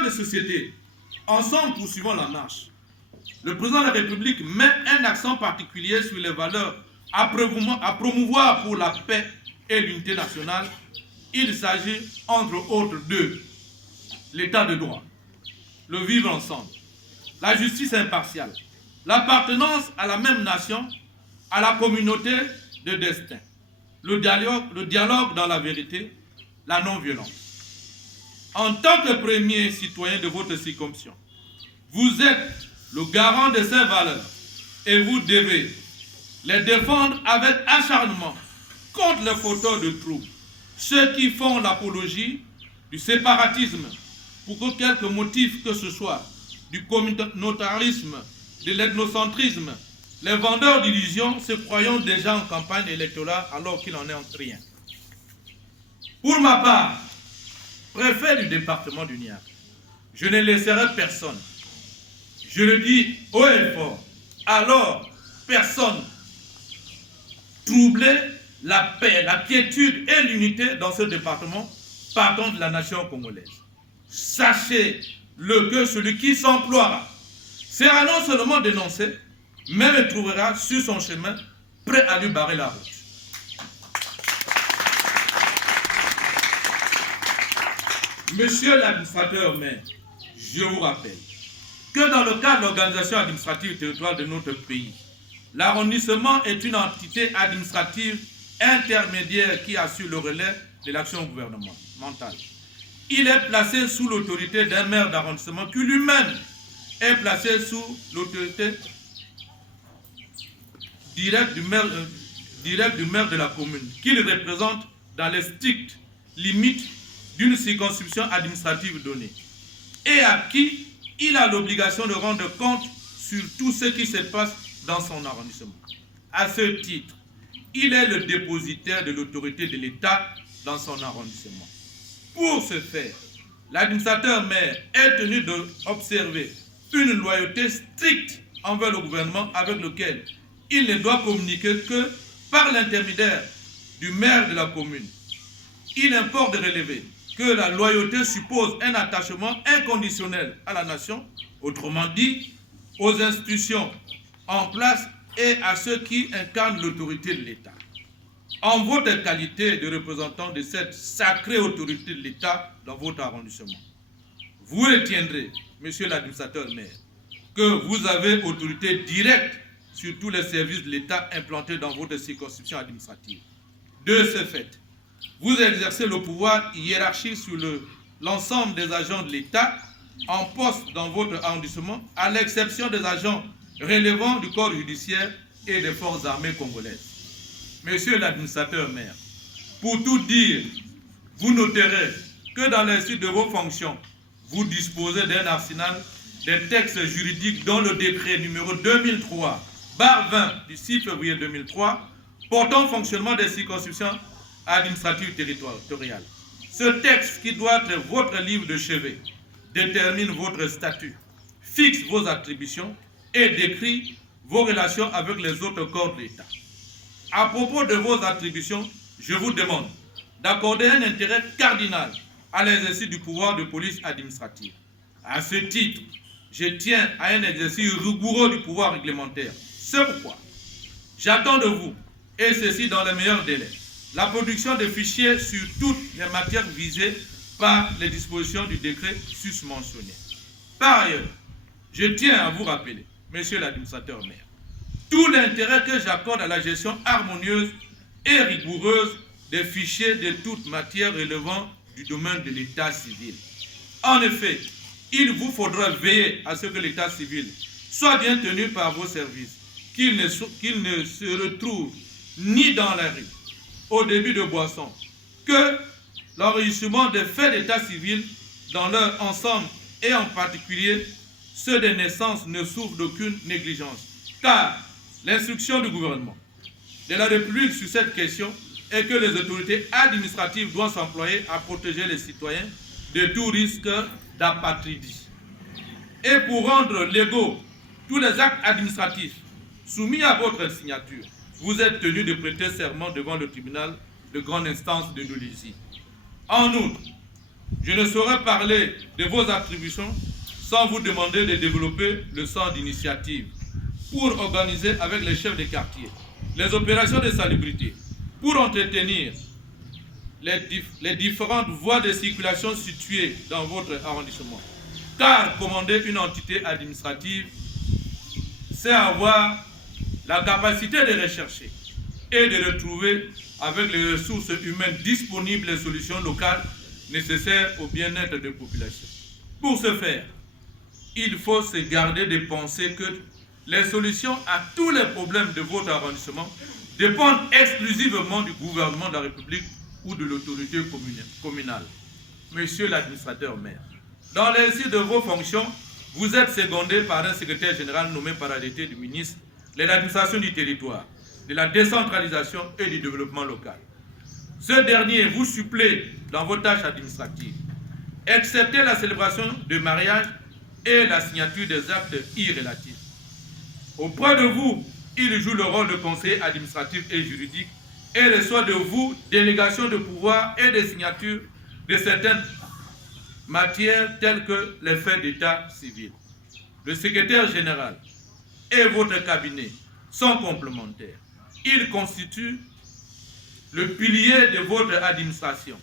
tant que société, ensemble poursuivons la marche. Le président de la République met un accent particulier sur les valeurs à promouvoir pour la paix et l'unité nationale. Il s'agit entre autres de l'état de droit, le vivre ensemble, la justice impartiale, l'appartenance à la même nation, à la communauté de destin, le dialogue dans la vérité, la non-violence. En tant que premier citoyen de votre circonscription, vous êtes le garant de ces valeurs et vous devez les défendre avec acharnement contre les fauteurs de troubles, ceux qui font l'apologie du séparatisme pour que quelque motif que ce soit, du communautarisme, de l'ethnocentrisme, les vendeurs d'illusions se croyant déjà en campagne électorale alors qu'il n'en est en rien. Pour ma part, préfet du département du Niak, je ne laisserai personne. Je le dis haut et fort. Alors, personne troubler la paix, la quiétude et l'unité dans ce département, pardon de la nation congolaise. Sachez-le que celui qui s'emploiera sera non seulement dénoncé, mais le trouvera sur son chemin, prêt à lui barrer la route. Monsieur l'administrateur maire, je vous rappelle que dans le cadre de l'organisation administrative territoriale de notre pays, l'arrondissement est une entité administrative intermédiaire qui assure le relais de l'action gouvernementale. Il est placé sous l'autorité d'un maire d'arrondissement qui lui-même est placé sous l'autorité directe du maire de la commune, qu'il représente dans les strictes limites d'une circonscription administrative donnée, et à qui il a l'obligation de rendre compte sur tout ce qui se passe dans son arrondissement. À ce titre, il est le dépositaire de l'autorité de l'État dans son arrondissement. Pour ce faire, l'administrateur maire est tenu d'observer une loyauté stricte envers le gouvernement avec lequel il ne doit communiquer que par l'intermédiaire du maire de la commune. Il importe de relever que la loyauté suppose un attachement inconditionnel à la nation, autrement dit, aux institutions en place et à ceux qui incarnent l'autorité de l'État. En votre qualité de représentant de cette sacrée autorité de l'État dans votre arrondissement, vous retiendrez, monsieur l'administrateur maire, que vous avez autorité directe sur tous les services de l'État implantés dans votre circonscription administrative. De ce fait, vous exercez le pouvoir hiérarchique sur l'ensemble des agents de l'État en poste dans votre arrondissement, à l'exception des agents relevant du corps judiciaire et des forces armées congolaises. Monsieur l'administrateur maire, pour tout dire, vous noterez que dans l'exercice de vos fonctions, vous disposez d'un arsenal des textes juridiques dont le décret numéro 2003/20 du 6 février 2003 portant fonctionnement des circonscriptions administratives territoriales. Ce texte, qui doit être votre livre de chevet, détermine votre statut, fixe vos attributions et décrit vos relations avec les autres corps de l'État. À propos de vos attributions, je vous demande d'accorder un intérêt cardinal à l'exercice du pouvoir de police administrative. À ce titre, je tiens à un exercice rigoureux du pouvoir réglementaire. C'est pourquoi j'attends de vous, et ceci dans les meilleurs délais, la production de fichiers sur toutes les matières visées par les dispositions du décret susmentionné. Par ailleurs, je tiens à vous rappeler, monsieur l'administrateur maire, tout l'intérêt que j'accorde à la gestion harmonieuse et rigoureuse des fichiers de toute matière relevant du domaine de l'état civil. En effet, il vous faudra veiller à ce que l'état civil soit bien tenu par vos services, qu'il ne se retrouve ni dans la rue, au début de boisson, que l'enregistrement des faits d'état civil dans leur ensemble et en particulier ceux des naissances ne souffrent d'aucune négligence, car l'instruction du gouvernement de la République sur cette question est que les autorités administratives doivent s'employer à protéger les citoyens de tout risque d'apatridie. Et pour rendre légaux tous les actes administratifs soumis à votre signature, vous êtes tenu de prêter serment devant le tribunal de grande instance de Ndoulizi. En outre, Je ne saurais parler de vos attributions sans vous demander de développer le centre d'initiative pour organiser avec les chefs de quartier les opérations de salubrité, pour entretenir les différentes voies de circulation situées dans votre arrondissement. Car commander une entité administrative, c'est avoir la capacité de rechercher et de retrouver avec les ressources humaines disponibles les solutions locales nécessaires au bien-être des populations. Pour ce faire, il faut se garder de penser que les solutions à tous les problèmes de votre arrondissement dépendent exclusivement du gouvernement de la République ou de l'autorité communale. Monsieur l'administrateur maire, dans l'exercice de vos fonctions, vous êtes secondé par un secrétaire général nommé par arrêté du ministre de l'administration du territoire, de la décentralisation et du développement local. Ce dernier vous supplée dans vos tâches administratives, excepté la célébration de mariage et la signature des actes irrélatifs. Auprès de vous, il joue le rôle de conseiller administratif et juridique et reçoit de vous délégation de pouvoir et de signature de certaines matières telles que les faits d'état civil. Le secrétaire général et votre cabinet sont complémentaires. Ils constituent le pilier de votre administration.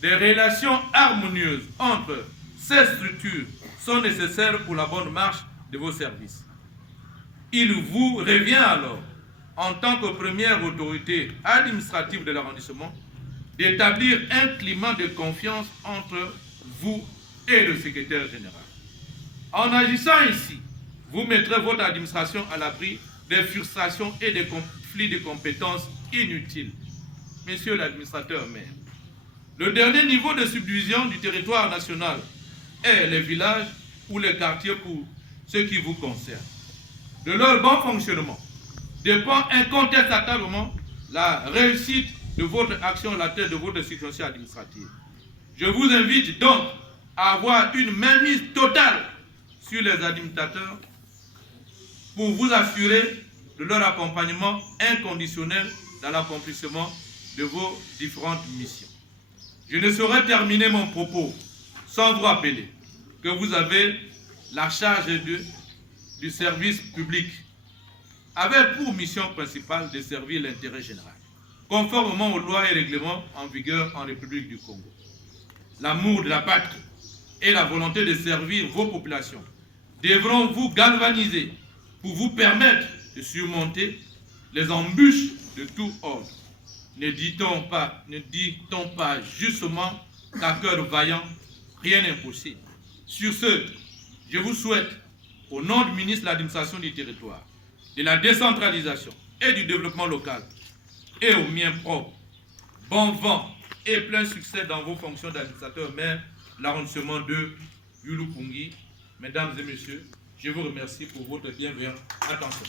Des relations harmonieuses entre ces structures sont nécessaires pour la bonne marche de vos services. Il vous revient alors, en tant que première autorité administrative de l'arrondissement, d'établir un climat de confiance entre vous et le secrétaire général. En agissant ainsi, vous mettrez votre administration à l'abri des frustrations et des conflits de compétences inutiles. Monsieur l'administrateur maire, le dernier niveau de subdivision du territoire national est les villages ou les quartiers pour ce qui vous concerne. De leur bon fonctionnement dépend incontestablement la réussite de votre action à la tête de votre situation administrative. Je vous invite donc à avoir une mainmise totale sur les administrateurs pour vous assurer de leur accompagnement inconditionnel dans l'accomplissement de vos différentes missions. Je ne saurais terminer mon propos sans vous rappeler que vous avez la charge du service public avec pour mission principale de servir l'intérêt général, conformément aux lois et règlements en vigueur en République du Congo. L'amour de la patrie et la volonté de servir vos populations devront vous galvaniser pour vous permettre de surmonter les embûches de tout ordre. Ne dit-on pas justement qu'à cœur vaillant, rien n'est impossible. Sur ce, je vous souhaite, au nom du ministre de l'Administration du Territoire, de la décentralisation et du développement local, et au mien propre, bon vent et plein succès dans vos fonctions d'administrateur maire, l'arrondissement de Yulu-Pungi. Mesdames et messieurs, je vous remercie pour votre bienveillante attention.